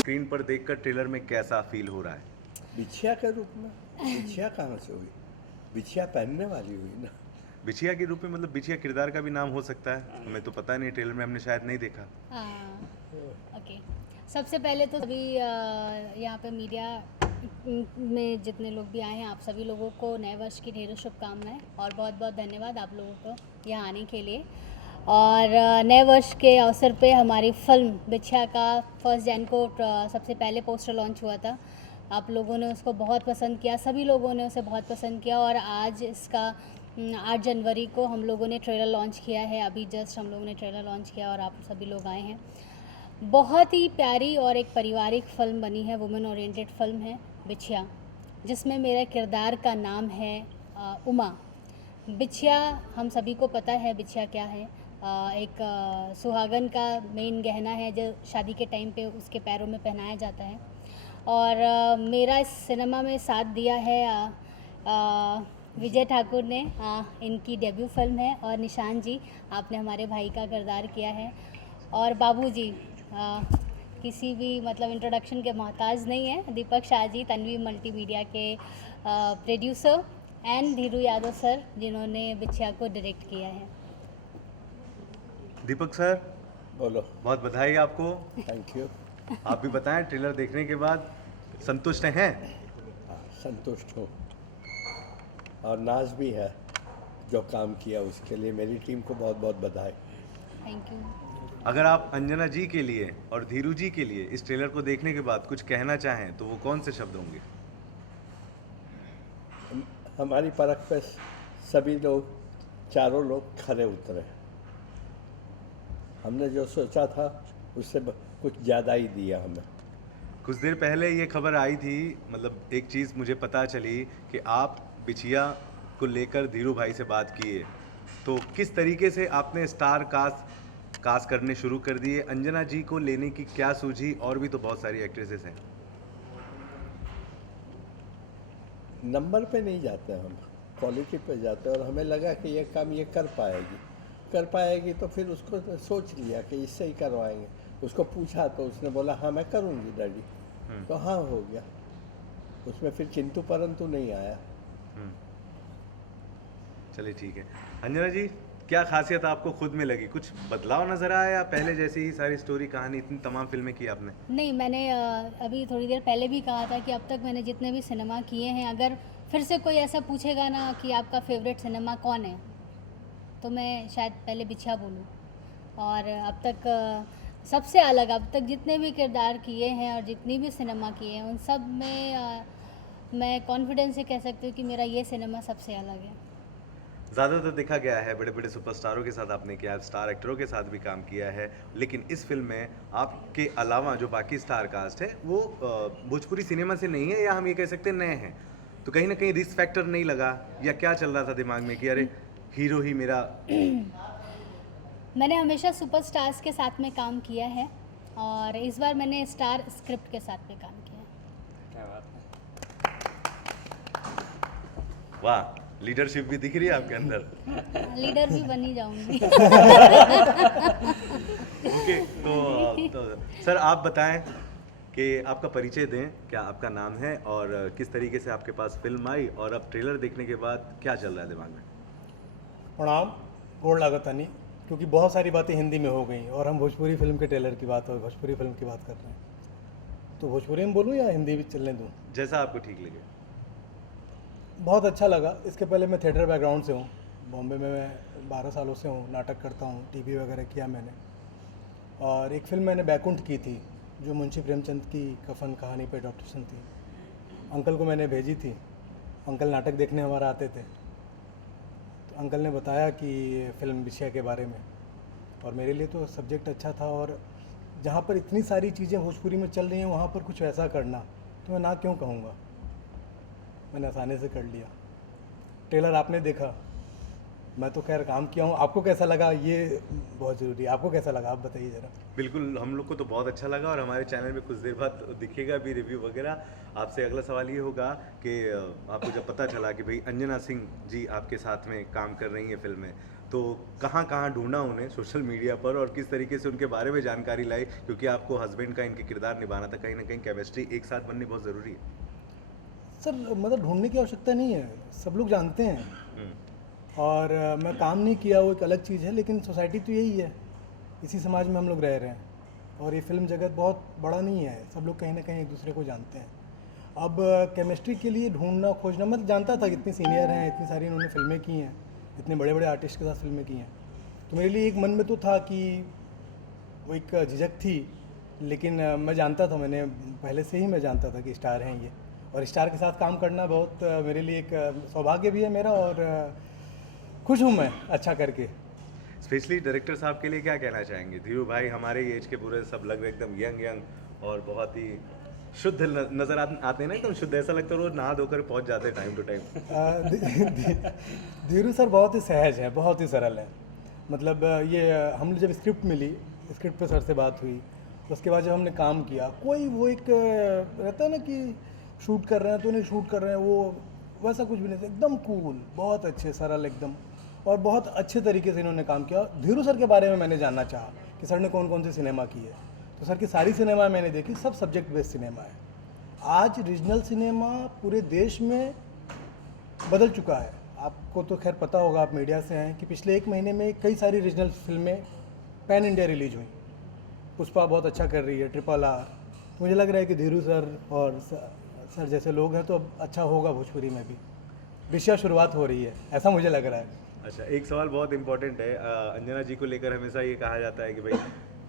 Screen पर देखकर trailer में कैसा फील हो रहा है? बिछिया के रूप में। बिछिया कहाँ से हुई? बिछिया पहनने वाली हुई ना। बिछिया के रूप में मतलब बिछिया किरदार का भी नाम हो सकता है, हमें तो पता नहीं, ट्रेलर में हमने शायद नहीं देखा। हाँ, ओके। सबसे पहले तो सभी यहाँ पे मीडिया में जितने लोग भी आए हैं, आप सभी लोगों को नए वर्ष की ढेरों शुभकामनाएं और बहुत बहुत धन्यवाद आप लोगों को यहाँ आने के लिए। और नए वर्ष के अवसर पे हमारी फिल्म बिछिया का 1 जैन को सबसे पहले पोस्टर लॉन्च हुआ था। आप लोगों ने उसको बहुत पसंद किया, सभी लोगों ने उसे बहुत पसंद किया और आज इसका 8 जनवरी को हम लोगों ने ट्रेलर लॉन्च किया है। अभी जस्ट हम लोगों ने ट्रेलर लॉन्च किया और आप सभी लोग आए हैं। बहुत ही प्यारी और एक पारिवारिक फ़िल्म बनी है, वुमेन ओरिएंटेड फ़िल्म है बिछिया, जिसमें मेरे किरदार का नाम है उमा। बिछिया हम सभी को पता है बिछिया क्या है। एक सुहागन का मेन गहना है जो शादी के टाइम पे उसके पैरों में पहनाया जाता है। और मेरा इस सिनेमा में साथ दिया है विजय ठाकुर ने, इनकी डेब्यू फिल्म है। और निशान जी, आपने हमारे भाई का किरदार किया है। और बाबूजी किसी भी मतलब इंट्रोडक्शन के मोहताज नहीं है, दीपक शाह जी, तन्वी मल्टीमीडिया के producer, and Dhiru Yadav sir जिन्होंने बिछिया को डायरेक्ट किया है। दीपक सर, बोलो। बहुत बधाई आपको। Thank you. आप भी बताएं, ट्रेलर देखने के बाद संतुष्ट हैं? हाँ, संतुष्ट हूँ और नाज भी है जो काम किया उसके लिए। मेरी टीम को बहुत बहुत बधाई। Thank you. अगर आप अंजना जी के लिए और धीरू जी के लिए इस ट्रेलर को देखने के बाद कुछ कहना चाहें तो वो कौन से शब्द होंगे? हमारी परख पे सभी लोग, चारों लोग खरे उतरे। हमने जो सोचा था उससे कुछ ज़्यादा ही दिया हमें। कुछ देर पहले ये खबर आई थी, मतलब एक चीज़ मुझे पता चली कि आप बिछिया को लेकर धीरू भाई से बात किए, तो किस तरीके से आपने स्टार कास्ट करने शुरू कर दिए? अंजना जी को लेने की क्या सूझी? और भी तो बहुत सारी एक्ट्रेसेस हैं। नंबर पे नहीं जाते हम, क्वालिटी पे जाते हैं। और हमें लगा कि ये काम ये कर पाएगी तो फिर उसको सोच लिया कि इससे ही करवाएंगे। उसको पूछा तो उसने बोला हाँ मैं करूँगी डैडी, तो हाँ हो गया। उसमें फिर किंतु परंतु नहीं आया। चलिए ठीक है। अंजना जी, क्या खासियत आपको खुद में लगी? कुछ बदलाव नजर आया या पहले जैसी ही सारी स्टोरी कहानी? इतनी तमाम फिल्में की आपने। नहीं, मैंने अभी थोड़ी देर पहले भी कहा था कि अब तक मैंने जितने भी सिनेमा किए हैं, अगर फिर से कोई ऐसा पूछेगा ना कि आपका फेवरेट सिनेमा कौन है, तो मैं शायद पहले बिछिया बोलूँ। और अब तक सबसे अलग, अब तक जितने भी किरदार किए हैं और जितनी भी सिनेमा किए हैं, उन सब में मैं कॉन्फिडेंस से कह सकती हूँ कि मेरा ये सिनेमा सबसे अलग है। ज़्यादातर देखा गया है बड़े बड़े सुपरस्टारों के साथ आपने किया, स्टार एक्टरों के साथ भी काम किया है, लेकिन इस फिल्म में आपके अलावा जो बाकी स्टार कास्ट है वो भोजपुरी सिनेमा से नहीं है, या हम ये कह सकते हैं नए हैं। तो कहीं ना कहीं रिस्क फैक्टर नहीं लगा, या क्या चल रहा था दिमाग में कि अरे हीरो ही मेरा? मैंने हमेशा सुपरस्टार्स के साथ में काम किया है और इस बार मैंने स्टार स्क्रिप्ट के साथ में काम किया है। क्या बात है। वाह, लीडरशिप भी दिख रही है आपके अंदर। लीडर भी बनी जाऊंगी। ओके, तो सर आप बताएं कि आपका परिचय दें, क्या आपका नाम है और किस तरीके से आपके पास फिल्म आई, और अब ट्रेलर देखने के बाद क्या चल रहा है दिमाग में? प्रणाम, गोड़ लागत नहीं, क्योंकि बहुत सारी बातें हिंदी में हो गई और हम भोजपुरी फिल्म के ट्रेलर की बात और भोजपुरी फिल्म की बात कर रहे हैं। तो भोजपुरी में बोलूँ या हिंदी भी चलने दूँ? जैसा आपको ठीक लगे। बहुत अच्छा लगा। इसके पहले मैं थिएटर बैकग्राउंड से हूँ, बॉम्बे में मैं 12 सालों से हूँ, नाटक करता हूँ, टीवी वगैरह किया मैंने। और एक फिल्म मैंने बैकुंठ की थी जो मुंशी प्रेमचंद की कफन कहानी पे एडॉप्टेशन थी। अंकल को मैंने भेजी थी, अंकल नाटक देखने हमारा आते थे, तो अंकल ने बताया कि फिल्म बिछिया के बारे में, और मेरे लिए तो सब्जेक्ट अच्छा था। और जहाँ पर इतनी सारी चीज़ें भोजपुरी में चल रही हैं वहाँ पर कुछ वैसा करना, तो मैं ना क्यों कहूँगा। मैंने आसानी से कर लिया। ट्रेलर आपने देखा, मैं तो खैर काम किया हूँ। आपको कैसा लगा ये बहुत ज़रूरी है। आपको कैसा लगा आप बताइए ज़रा। बिल्कुल, हम लोग को तो बहुत अच्छा लगा और हमारे चैनल में कुछ देर बाद दिखेगा भी रिव्यू वगैरह। आपसे अगला सवाल ये होगा कि आपको जब पता चला कि भाई अंजना सिंह जी आपके साथ में काम कर रही हैं फिल्म में, तो कहाँ कहाँ ढूंढा उन्हें सोशल मीडिया पर और किस तरीके से उनके बारे में जानकारी लाई, क्योंकि आपको हस्बैंड का इनके किरदार निभाना था, कहीं ना कहीं केमिस्ट्री एक साथ बननी बहुत ज़रूरी है। सर मतलब ढूंढने की आवश्यकता नहीं है, सब लोग जानते हैं। हम्म, और मैं काम नहीं किया वो एक अलग चीज़ है, लेकिन सोसाइटी तो यही है, इसी समाज में हम लोग रह रहे हैं। और ये फिल्म जगत बहुत बड़ा नहीं है, सब लोग कहीं ना कहीं एक दूसरे को जानते हैं। अब केमिस्ट्री के लिए ढूंढना खोजना, मैं तो जानता था कि इतनी सीनियर हैं, इतनी सारी इन्होंने फिल्में की हैं, इतने बड़े बड़े आर्टिस्ट के साथ फिल्में की हैं, तो मेरे लिए एक मन में तो था कि वो एक झिझक थी। लेकिन मैं जानता था, मैंने पहले से ही मैं जानता था कि स्टार हैं ये, और स्टार के साथ काम करना बहुत मेरे लिए एक सौभाग्य भी है मेरा, और खुश हूँ मैं अच्छा करके। स्पेशली डायरेक्टर साहब के लिए क्या कहना चाहेंगे? धीरू भाई हमारे एज के पूरे सब लग रहे एकदम यंग यंग और बहुत ही शुद्ध नजर आते हैं ना, एकदम शुद्ध, ऐसा लगता है रोज नहा धोकर पहुंच जाते हैं time to time. Dheeru sir बहुत ही सहज है, बहुत ही सरल है। मतलब ये हम जब स्क्रिप्ट मिली, स्क्रिप्ट पे सर से बात हुई, उसके बाद जब हमने काम किया, कोई वो एक रहता है ना कि शूट कर रहे हैं तो नहीं शूट कर रहे हैं, वो वैसा कुछ भी नहीं था, एकदम कूल, बहुत अच्छे सरल एकदम, और बहुत अच्छे तरीके से इन्होंने काम किया। धीरू सर के बारे में मैंने जानना चाहा कि सर ने कौन कौन सी सिनेमा की है, तो सर की सारी सिनेमा मैंने देखी, सब सब्जेक्ट बेस्ड सिनेमा है। आज रीजनल सिनेमा पूरे देश में बदल चुका है। आपको तो खैर पता होगा, आप मीडिया से हैं, कि पिछले 1 महीने में कई सारी रीजनल फिल्में पैन इंडिया रिलीज हुई। पुष्पा बहुत अच्छा कर रही है, RRR। मुझे लग रहा है कि धीरू सर और सर जैसे लोग हैं तो अब अच्छा होगा भोजपुरी में भी, विषय शुरुआत हो रही है, ऐसा मुझे लग रहा है। अच्छा, एक सवाल बहुत इंपॉर्टेंट है, अंजना जी को लेकर हमेशा ये कहा जाता है कि भाई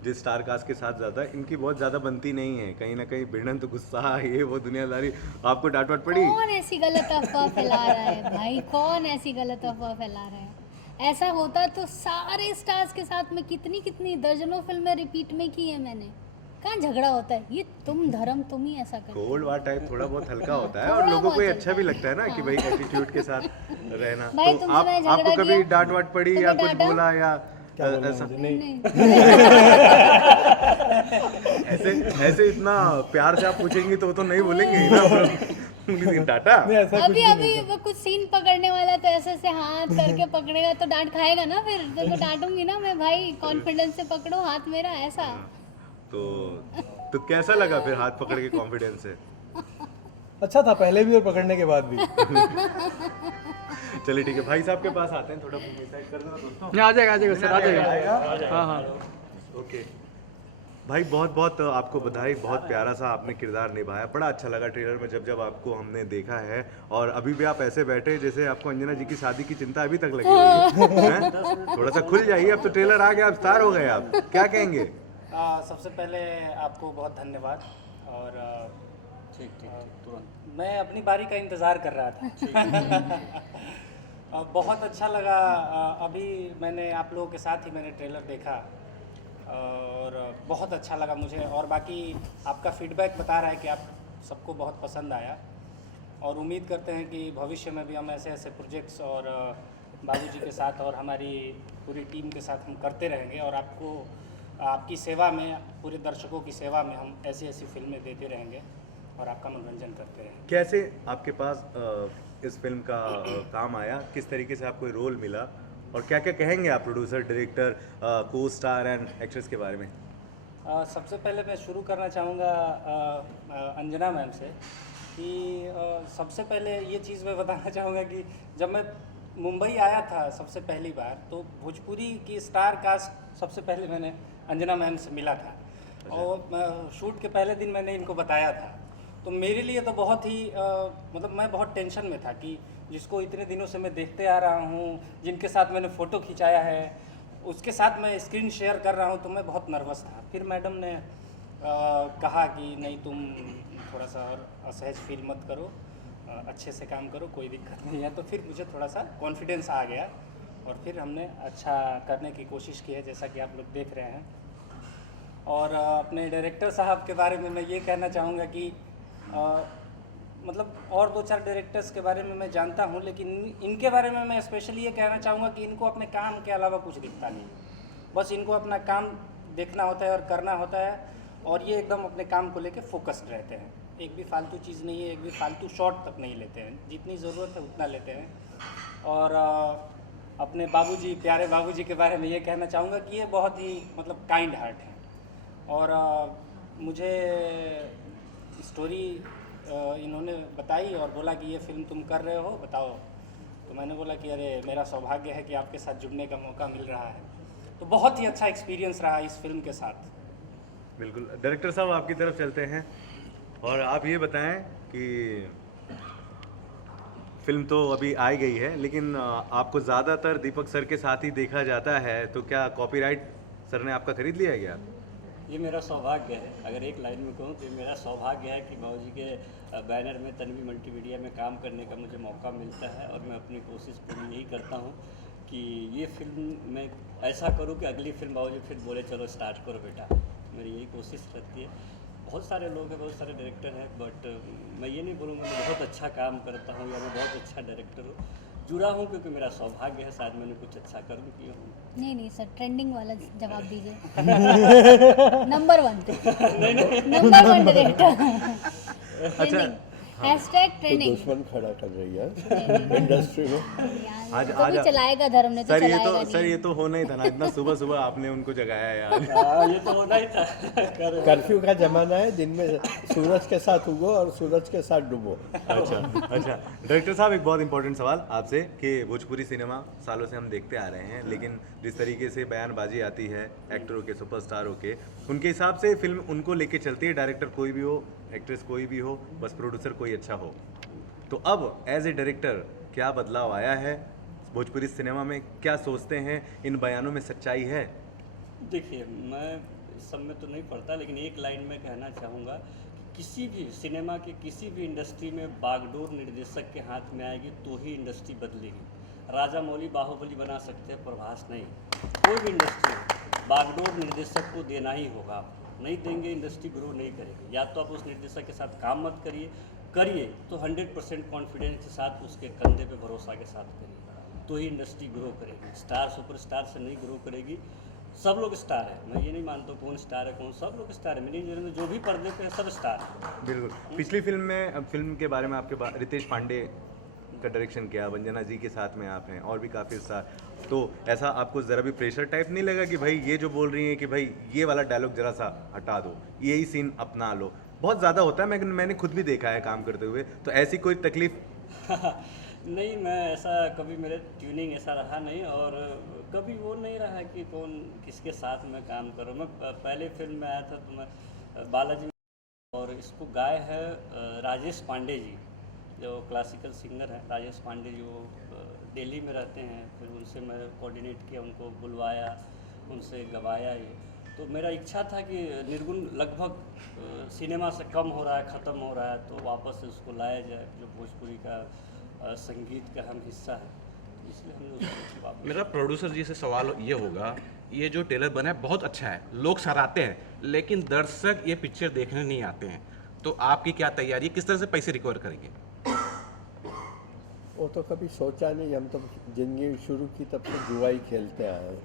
जिस स्टार कास्ट के साथ ज़्यादा इनकी बहुत ज़्यादा बनती नहीं है, कहीं ना कहीं भिड़ंत, गुस्सा, ये वो दुनियादारी, आपको डांट वाट पड़ी? कौन ऐसी गलत अफवाह फैला रहा है भाई, कौन ऐसी गलत अफवाह फैला रहा है? ऐसा होता तो सारे स्टार्स के साथ में कितनी कितनी दर्जनों फिल्में रिपीट में की है मैंने। कहाँ झगड़ा होता है? ये तुम धर्म तुम ही ऐसा करते हो। कोल्ड वार टाइप थोड़ा बहुत हल्का होता है और थोड़ा लोगों को बहुत ये अच्छा भी हल्का। लगता है ना कि भाई एटीट्यूड के साथ रहना। भाई, तो तुमसे मैंने झगड़ा आपको कभी किया? डांट वाट पड़ी तुम्हें या कुछ डांटा? बोला या क्या बोलना ऐसा? मुझे? नहीं, ऐसे ऐसे इतना प्यार से आप पूछेंगी तो वो तो नहीं बोलेंगे ही ना। डाटा नहीं ऐसा कुछ अभी भी अभी नहीं वो कुछ सीन पकड़ने वाला तो ऐसे से हाथ करके पकड़ेगा तो डांट खाएगा ना, फिर जब मैं डांटूंगी ना मैं, भाई कॉन्फिडेंस से पकड़ो हाथ मेरा, ऐसा। तो कैसा लगा फिर हाथ पकड़ के कॉन्फिडेंस से? था। अच्छा था पहले भी और पकड़ने के बाद भी। चलिए ठीक है, भाई साहब के पास आते हैं, थोड़ा डिसाइड कर देना दोस्तों। आ जाएगा सर, आ जाएगा। हाँ हाँ। ओके भाई, बहुत बहुत आपको बधाई, बहुत प्यारा सा आपने किरदार निभाया, बड़ा अच्छा लगा ट्रेलर में जब जब आपको हमने देखा है। और अभी भी आप ऐसे बैठे जैसे आपको अंजना जी की शादी की चिंता अभी तक लगी हुई है, हैं? थोड़ा सा खुल जाइए, अब तो ट्रेलर आ गया, अब स्टार हो गए आप, क्या कहेंगे? सबसे पहले आपको बहुत धन्यवाद। और ठीक तुरंत मैं अपनी बारी का इंतज़ार कर रहा था। बहुत अच्छा लगा। अभी मैंने आप लोगों के साथ ही मैंने ट्रेलर देखा और बहुत अच्छा लगा मुझे। और बाकी आपका फीडबैक बता रहा है कि आप सबको बहुत पसंद आया, और उम्मीद करते हैं कि भविष्य में भी हम ऐसे ऐसे प्रोजेक्ट्स और बाबूजी के साथ और हमारी पूरी टीम के साथ हम करते रहेंगे, और आपको आपकी सेवा में, पूरे दर्शकों की सेवा में हम ऐसी ऐसी फिल्में देते रहेंगे और आपका मनोरंजन करते रहेंगे। कैसे आपके पास इस फिल्म का काम आया, किस तरीके से आपको रोल मिला, और क्या क्या कहेंगे आप प्रोड्यूसर, डायरेक्टर, को स्टार एंड एक्ट्रेस के बारे में? सबसे पहले मैं शुरू करना चाहूँगा अंजना मैम से कि सबसे पहले ये चीज़ मैं बताना चाहूँगा कि जब मैं मुंबई आया था सबसे पहली बार, तो भोजपुरी की स्टार कास्ट सबसे पहले मैंने अंजना मैम से मिला था। और शूट के पहले दिन मैंने इनको बताया था, तो मेरे लिए तो बहुत ही मतलब मैं बहुत टेंशन में था कि जिसको इतने दिनों से मैं देखते आ रहा हूँ, जिनके साथ मैंने फ़ोटो खिंचाया है, उसके साथ मैं स्क्रीन शेयर कर रहा हूँ, तो मैं बहुत नर्वस था। फिर मैडम ने कहा कि नहीं, तुम थोड़ा सा और असहज फील मत करो, अच्छे से काम करो, कोई दिक्कत नहीं है। तो फिर मुझे थोड़ा सा कॉन्फिडेंस आ गया और फिर हमने अच्छा करने की कोशिश की है, जैसा कि आप लोग देख रहे हैं। और अपने डायरेक्टर साहब के बारे में मैं ये कहना चाहूँगा कि मतलब और 2-4 डायरेक्टर्स के बारे में मैं जानता हूँ, लेकिन इनके बारे में मैं स्पेशली ये कहना चाहूँगा कि इनको अपने काम के अलावा कुछ दिखता नहीं, बस इनको अपना काम देखना होता है और करना होता है, और ये एकदम अपने काम को लेके फोकस्ड रहते हैं। एक भी फालतू चीज़ नहीं है, एक भी फालतू शॉट तक नहीं लेते हैं, जितनी ज़रूरत है उतना लेते हैं। और अपने बाबूजी, प्यारे बाबूजी के बारे में ये कहना चाहूँगा कि ये बहुत ही मतलब काइंड हार्ट है। और मुझे स्टोरी इन्होंने बताई और बोला कि ये फ़िल्म तुम कर रहे हो, बताओ। तो मैंने बोला कि अरे मेरा सौभाग्य है कि आपके साथ जुड़ने का मौका मिल रहा है। तो बहुत ही अच्छा एक्सपीरियंस रहा इस फिल्म के साथ। बिल्कुल। डायरेक्टर साहब आपकी तरफ चलते हैं और आप ये बताएं कि फिल्म तो अभी आ गई है, लेकिन आपको ज़्यादातर दीपक सर के साथ ही देखा जाता है, तो क्या कॉपीराइट सर ने आपका खरीद लिया है क्या? ये मेरा सौभाग्य है, अगर एक लाइन में कहूँ तो ये मेरा सौभाग्य है कि बाबूजी के बैनर में तन्वी मल्टीमीडिया में काम करने का मुझे मौका मिलता है। और मैं अपनी कोशिश पूरी यही करता हूँ कि ये फिल्म मैं ऐसा करूँ कि अगली फिल्म बाबूजी फिर बोले चलो स्टार्ट करो बेटा। मेरी यही कोशिश रहती है। बहुत सारे लोग हैं, बहुत सारे डायरेक्टर हैं, बट मैं ये नहीं बोलूँगा मैं बहुत अच्छा काम करता हूँ या मैं बहुत अच्छा डायरेक्टर हूँ। जुड़ा हूँ क्योंकि मेरा सौभाग्य है, शायद मैंने कुछ अच्छा कर्म किया हूँ। नहीं नहीं सर, ट्रेंडिंग वाला जवाब दीजिए। Number 1 director. ट्रेंडिंग हैशटैग तो ट्रेंडिंग। दुश्मन खड़ा कर रही है इंडस्ट्री में। आज चलाएगा धर्म ने तो सर, ये चलाएगा तो सर नहीं। ये तो होना ही था ना, इतना सुबह सुबह आपने उनको जगाया यार। हाँ, ये तो होना ही था। कर्फ्यू का जमाना है, दिन में सूरज के साथ उगो और सूरज के साथ डूबो। अच्छा अच्छा। डायरेक्टर साहब, एक बहुत इंपॉर्टेंट सवाल आपसे कि भोजपुरी सिनेमा सालों से हम देखते आ रहे हैं, लेकिन जिस तरीके से बयानबाजी आती है एक्टरों के, सुपरस्टारों के, उनके हिसाब से फिल्म उनको लेके चलती है, डायरेक्टर कोई भी हो, एक्ट्रेस कोई भी हो, बस प्रोड्यूसर कोई अच्छा हो। तो अब एज ए डायरेक्टर क्या बदलाव आया है भोजपुरी सिनेमा में? क्या सोचते हैं, इन बयानों में सच्चाई है? देखिए, मैं इस सब में तो नहीं पढ़ता, लेकिन एक लाइन में कहना चाहूँगा कि किसी भी सिनेमा के किसी भी इंडस्ट्री में बागडोर निर्देशक के हाथ में आएगी तो ही इंडस्ट्री बदलेगी। राजा मौली बाहुबली बना सकते हैं, प्रभास नहीं। कोई भी इंडस्ट्री बागडोर निर्देशक को देना ही होगा, नहीं देंगे इंडस्ट्री ग्रो नहीं करेगी। या तो आप उस निर्देशक के साथ काम मत करिए तो 100% कॉन्फिडेंस के साथ उसके कंधे पे भरोसा के साथ करिए, तो ही इंडस्ट्री ग्रो करेगी। स्टार सुपरस्टार से नहीं ग्रो करेगी। सब लोग स्टार है, मैं ये नहीं मानता कौन स्टार है कौन, सब लोग स्टार है। मेरी नज़र में जो भी पर्दे पे है सब स्टार है। बिल्कुल। पिछली फिल्म में, अब फिल्म के बारे में आपके रितेश पांडे का डायरेक्शन किया, वंजना जी के साथ में आप हैं और भी काफ़ी स्टार, तो ऐसा आपको ज़रा भी प्रेशर टाइप नहीं लगा कि भाई ये जो बोल रही हैं कि भाई ये वाला डायलॉग ज़रा सा हटा दो, यही सीन अपना लो? बहुत ज़्यादा होता है, मैंने खुद भी देखा है काम करते हुए, तो ऐसी कोई तकलीफ? नहीं, मैं ऐसा कभी, मेरे ट्यूनिंग ऐसा रहा नहीं और कभी वो नहीं रहा कि कौन किसके साथ मैं काम करूँ। मैं पहले फिल्म में आया था तो मैं बालाजी, और इसको गाए हैं राजेश पांडे जी, जो क्लासिकल सिंगर हैं। राजेश पांडे जी वो दिल्ली में रहते हैं, फिर उनसे मैं कोऑर्डिनेट किया, उनको बुलवाया, उनसे गवाया ये। तो मेरा इच्छा था कि निर्गुण लगभग सिनेमा से कम हो रहा है, ख़त्म हो रहा है, तो वापस से उसको लाया जाए, जो भोजपुरी का संगीत का अहम हिस्सा है, इसलिए हमने उसको वापस। मेरा प्रोड्यूसर जी से सवाल ये होगा, ये जो ट्रेलर बना है बहुत अच्छा है, लोग सराहते हैं, लेकिन दर्शक ये पिक्चर देखने नहीं आते हैं, तो आपकी क्या तैयारी है, किस तरह से पैसे रिकवर करेंगे? वो तो कभी सोचा नहीं, हम तो ज़िंदगी शुरू की तब से जुआ ही खेलते आए हैं,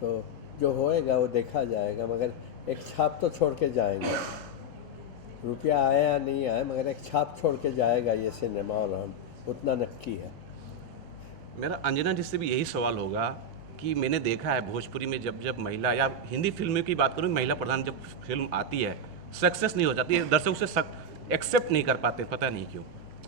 तो जो होएगा वो देखा जाएगा, मगर एक छाप तो छोड़ के जाएंगे। रुपया आए या नहीं आए, मगर एक छाप छोड़ के जाएगा ये सिनेमा, और हम उतना नक्की है। मेरा अंजना जी से भी यही सवाल होगा कि मैंने देखा है भोजपुरी में जब जब महिला, या हिंदी फिल्मों की बात करूँ, महिला प्रधान जब फिल्म आती है सक्सेस नहीं हो जाती है, दर्शक उसे एक्सेप्ट नहीं कर पाते, पता नहीं क्यों।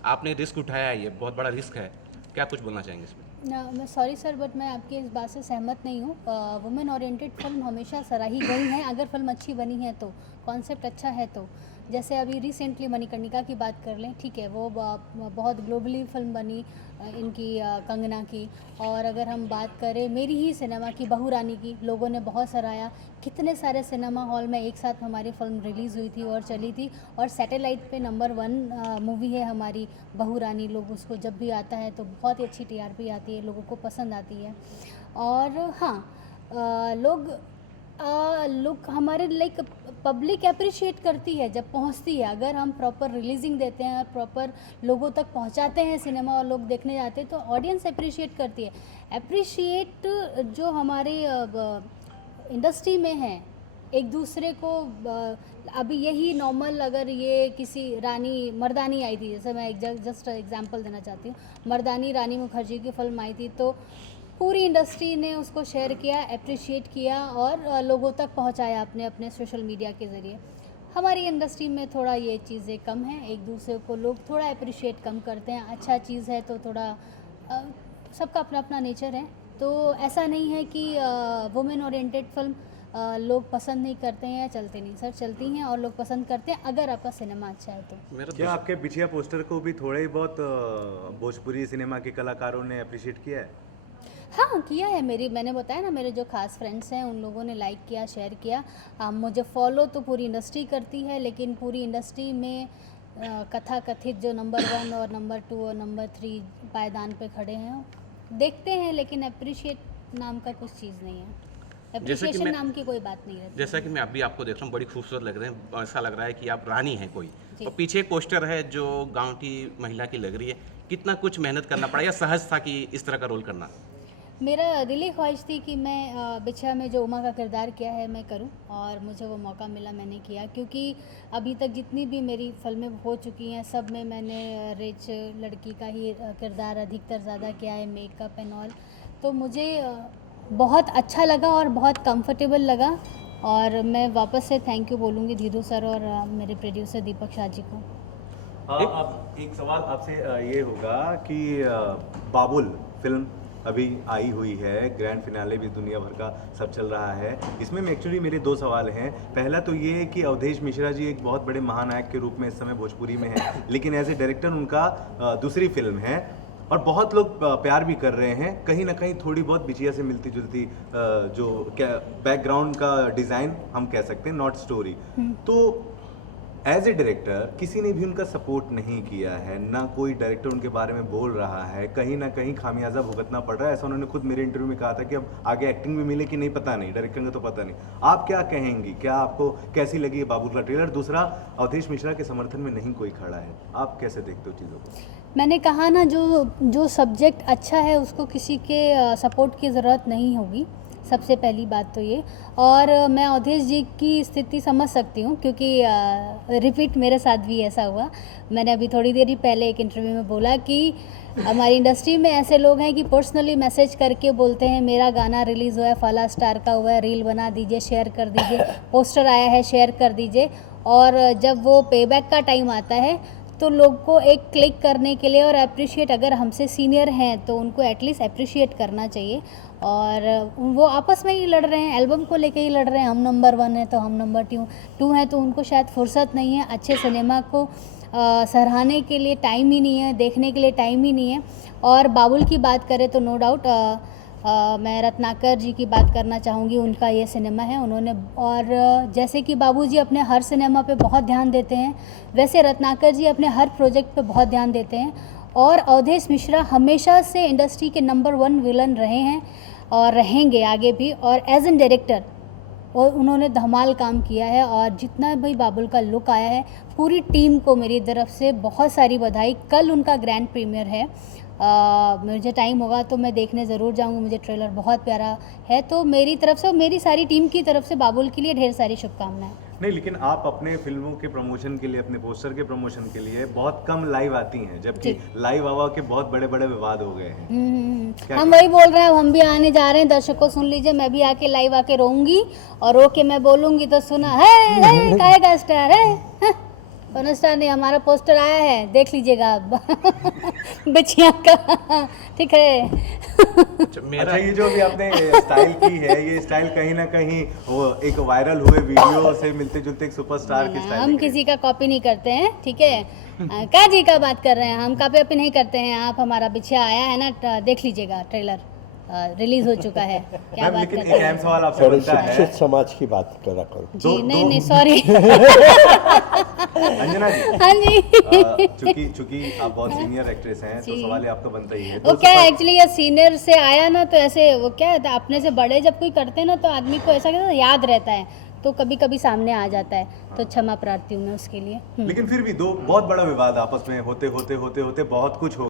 आपने रिस्क उठाया है, ये बहुत बड़ा रिस्क है, क्या कुछ बोलना चाहेंगे इसमें? मैं सॉरी सर, बट मैं आपकी इस बात से सहमत नहीं हूँ। वुमेन ओरिएंटेड फिल्म हमेशा सराही गई है, अगर फिल्म अच्छी बनी है तो, कॉन्सेप्ट अच्छा है तो। जैसे अभी रिसेंटली मणिकर्णिका की बात कर लें, ठीक है, वो बहुत ग्लोबली फिल्म बनी इनकी, कंगना की। और अगर हम बात करें मेरी ही सिनेमा की, बहू रानी की, लोगों ने बहुत सराहा। कितने सारे सिनेमा हॉल में एक साथ हमारी फिल्म रिलीज़ हुई थी और चली थी, और सैटेलाइट पे नंबर 1 मूवी है हमारी बहू रानी। लोग उसको जब भी आता है तो बहुत ही अच्छी TRP आती है, लोगों को पसंद आती है। और हाँ, लोग हमारे लाइक पब्लिक अप्रिशिएट करती है जब पहुंचती है। अगर हम प्रॉपर रिलीजिंग देते हैं और प्रॉपर लोगों तक पहुंचाते हैं सिनेमा और लोग देखने जाते हैं, तो ऑडियंस अप्रिशिएट करती है। अप्रिशिएट जो हमारे इंडस्ट्री में है एक दूसरे को, अभी यही नॉर्मल, अगर ये किसी मर्दानी आई थी, जैसे मैं जस्ट एग्जांपल देना चाहती हूँ, मर्दानी रानी मुखर्जी की फिल्म आई थी, तो पूरी इंडस्ट्री ने उसको शेयर किया, अप्रिशिएट किया और लोगों तक पहुंचाया अपने अपने सोशल मीडिया के ज़रिए। हमारी इंडस्ट्री में थोड़ा ये चीज़ें कम हैं, एक दूसरे को लोग थोड़ा अप्रिशिएट कम करते हैं। अच्छा चीज़ है तो थोड़ा सबका अपना अपना नेचर है, तो ऐसा नहीं है कि वुमेन ओरिएंटेड फिल्म लोग पसंद नहीं करते हैं या चलते नहीं। सर चलती हैं और लोग पसंद करते हैं अगर आपका सिनेमा अच्छा है तो। मेरा क्या आपके बिछिया पोस्टर को भी थोड़े ही बहुत भोजपुरी सिनेमा के कलाकारों ने अप्रिशिएट किया है? हाँ किया है। मैंने बताया ना, मेरे जो खास फ्रेंड्स हैं उन लोगों ने लाइक किया, शेयर किया। मुझे फॉलो तो पूरी इंडस्ट्री करती है, लेकिन पूरी इंडस्ट्री में कथा कथित जो नंबर 1 और नंबर 2 और नंबर 3 पायदान पे खड़े हैं देखते हैं, लेकिन अप्रिशिएट नाम का कुछ चीज़ नहीं है। अप्रिशिएशन नाम की कोई बात नहीं रहती। जैसा कि मैं अभी आपको देख रहा हूँ, बड़ी खूबसूरत लग रहे हैं, ऐसा लग रहा है कि आप रानी हैं कोई। जी। और पीछे एक पोस्टर है जो गांव की महिला की लग रही है। कितना कुछ मेहनत करना पड़ा या सहज था कि इस तरह का रोल करना? मेरा दिली ख्वाहिश थी कि मैं बिछिया में जो उमा का किरदार किया है मैं करूं, और मुझे वो मौका मिला, मैंने किया। क्योंकि अभी तक जितनी भी मेरी फिल्में हो चुकी हैं सब में मैंने रिच लड़की का ही किरदार अधिकतर ज़्यादा किया है, मेकअप एंड ऑल। तो मुझे बहुत अच्छा लगा और बहुत कंफर्टेबल लगा, और मैं वापस से थैंक यू बोलूँगी धीरू सर और मेरे प्रोड्यूसर दीपक शाह जी को। अब एक सवाल आपसे ये होगा कि बाबुल फिल्म अभी आई हुई है, ग्रैंड फिनाले भी दुनिया भर का सब चल रहा है। इसमें एक्चुअली मेरे 2 सवाल हैं। पहला तो ये कि अवधेश मिश्रा जी एक बहुत बड़े महानायक के रूप में इस समय भोजपुरी में हैं, लेकिन एज ए डायरेक्टर उनका दूसरी फिल्म है और बहुत लोग प्यार भी कर रहे हैं। कहीं ना कहीं थोड़ी बहुत बिछिया से मिलती जुलती जो क्या बैकग्राउंड का डिज़ाइन हम कह सकते हैं, नॉट स्टोरी। तो एज ए डायरेक्टर किसी ने भी उनका सपोर्ट नहीं किया है, ना कोई डायरेक्टर उनके बारे में बोल रहा है, कहीं ना कहीं खामियाजा भुगतना पड़ रहा है। ऐसा उन्होंने खुद मेरे इंटरव्यू में कहा था कि अब आगे एक्टिंग भी मिले कि नहीं पता नहीं, डायरेक्टर का तो पता नहीं। आप क्या कहेंगी, क्या आपको कैसी लगी बाबुल का ट्रेलर? दूसरा, अवधेश मिश्रा के समर्थन में नहीं कोई खड़ा है, आप कैसे देखते हो चीज़ों को? मैंने कहा ना, जो सब्जेक्ट अच्छा है उसको किसी के सपोर्ट की ज़रूरत नहीं होगी, सबसे पहली बात तो ये। और मैं अवधेश जी की स्थिति समझ सकती हूँ, क्योंकि रिपीट मेरे साथ भी ऐसा हुआ। मैंने अभी थोड़ी देर ही पहले एक इंटरव्यू में बोला कि हमारी इंडस्ट्री में ऐसे लोग हैं कि पर्सनली मैसेज करके बोलते हैं मेरा गाना रिलीज़ हुआ है, फला स्टार का हुआ है, रील बना दीजिए, शेयर कर दीजिए, पोस्टर आया है शेयर कर दीजिए। और जब वो पेबैक का टाइम आता है तो लोग को एक क्लिक करने के लिए और अप्रिशिएट, अगर हमसे सीनियर हैं तो उनको एटलीस्ट अप्रिशिएट करना चाहिए। और वो आपस में ही लड़ रहे हैं, एल्बम को लेके ही लड़ रहे हैं। हम नंबर 1 है तो हम नंबर 2 हैं, तो उनको शायद फुर्सत नहीं है अच्छे सिनेमा को सराहने के लिए, टाइम ही नहीं है, देखने के लिए टाइम ही नहीं है। और बाबुल की बात करें तो नो डाउट मैं रत्नाकर जी की बात करना चाहूँगी, उनका ये सिनेमा है उन्होंने। और जैसे कि बाबूजी अपने हर सिनेमा पे बहुत ध्यान देते हैं, वैसे रत्नाकर जी अपने हर प्रोजेक्ट पे बहुत ध्यान देते हैं। और अवधेश मिश्रा हमेशा से इंडस्ट्री के नंबर 1 विलन रहे हैं और रहेंगे आगे भी। और एज एन डायरेक्टर और उन्होंने धमाल काम किया है। और जितना भी बाबुल का लुक आया है, पूरी टीम को मेरी तरफ से बहुत सारी बधाई। कल उनका ग्रैंड प्रीमियर है, मुझे टाइम होगा तो मैं देखने ज़रूर जाऊंगी। मुझे ट्रेलर बहुत प्यारा है, तो मेरी तरफ से और मेरी सारी टीम की तरफ से बाबुल के लिए ढेर सारी शुभकामनाएं। नहीं, लेकिन आप अपने फिल्मों के प्रमोशन के लिए, अपने पोस्टर के प्रमोशन के लिए बहुत कम लाइव आती हैं, जबकि लाइव आवा के बहुत बड़े बड़े विवाद हो गए हैं। हम वही बोल रहे हैं, हम भी आने जा रहे हैं, दर्शकों सुन लीजिए। मैं भी आके लाइव आके रोऊंगी और रो के मैं बोलूंगी तो सुना है काहेगा स्टार है, कौन स्टार नहीं, हमारा पोस्टर आया है, देख लीजिएगा आप बिछिया का, ठीक है। अच्छा, ये जो भी आपने स्टाइल की है, ये स्टाइल कहीं ना कहीं वो एक वायरल हुए वीडियो से मिलते जुलते एक सुपरस्टार की स्टाइल। हम किसी का कॉपी नहीं करते हैं, ठीक है। क्या जी का बात कर रहे हैं, हम कॉपी नहीं करते हैं। आप हमारा बिछिया आया है ना, देख लीजिएगा, ट्रेलर रिलीज हो चुका है। क्या बात लेकिन करते एक हैं? अहम सवाल आपसे थोड़ी बनता है शिक्षित समाज की बात करा करो। जी नहीं सॉरी। अंजना जी, हाँ जी। चूंकि आप बहुत सीनियर एक्ट्रेस हैं, तो सवाल ये आपका बनता ही है। वो क्या एक्चुअली ये सीनियर से आया ना, तो ऐसे वो क्या है, अपने से बड़े जब कोई करते हैं ना तो आदमी को ऐसा कहते याद रहता है, तो कभी कभी सामने आ जाता है, तो क्षमा प्रार्थी हूँ मैं उसके लिए। लेकिन फिर भी दो बहुत बड़ा विवाद आपस में होते होते बहुत कुछ हो